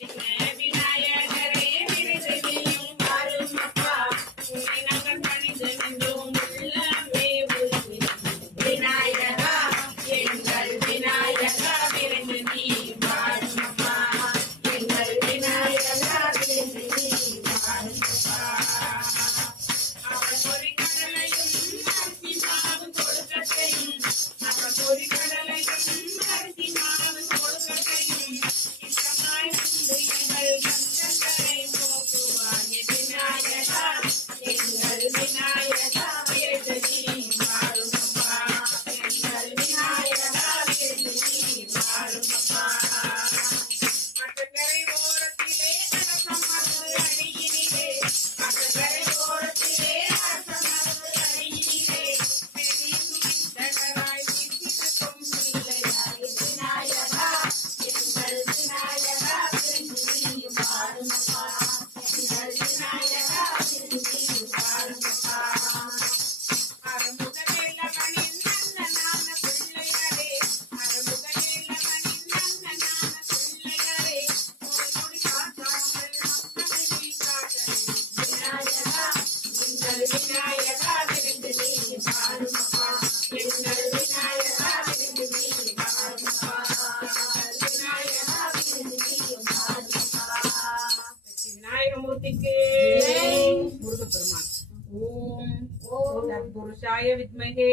விநாயகரே விரைந்து நீயும் வாரும் அப்பா, உன்னை நாங்கள் பணிந்து நின்றோம் உள்ளமே உருகி. விநாயகா எங்கள் விநாயகா விரைந்து நீயும் வாரும் அப்பா, எங்கள் விநாயகா விரைந்து நீயும் வாரும் அப்பா. அவர் பொறிகடலையும் அரிசி மாவு கொழுக்கட்டையும், அவர் பொறிகடலையும் அரிசி மாவு கொழுக்கட்டையும் இஷ்டமாய் உண்டு எங்கள் கஷ்டங்களை போக்குவார். விநாயகா எங்கள் விநாயகா விரைந்து நீயும் வாரும் அப்பா, எங்கள் விநாயகா விரைந்து நீயும் வாரும் அப்பா. அக்கரை ஓரத்திலே அரசமரத்து அடியினிலே, அக்கரை ஓரத்திலே அரசமரத்து அடியினிலே பெரிதுமிட்டகராய் வீற்றிருக்கும் பிள்ளையாய். விநாயகா எங்கள் விநாயகா விரைந்து நீயும் வாரும் அப்பா, எங்கள் விநாயகா விரைந்து நீயும் வாரும் அப்பா. அருமுகவேலவனின் அண்ணனான பிள்ளையரே, அருமுகவேலவனின் அண்ணனான பிள்ளையரே, நோய் நொடி காக்காமல் மக்களை காக்கலே. விநாயகா எங்கள் விநாயகா விரைந்து நீயும் வாரும் அப்பா, எங்கள் விநாயகா விரைந்து நீயும் வாரும் அப்பா, விநாயகா விரைந்து நீயும் வாரும் அப்பா. விநாயகமூர்த்திக்கு முருகப்பெருமான். ஓம் தத்புருஷாய வித்மஹே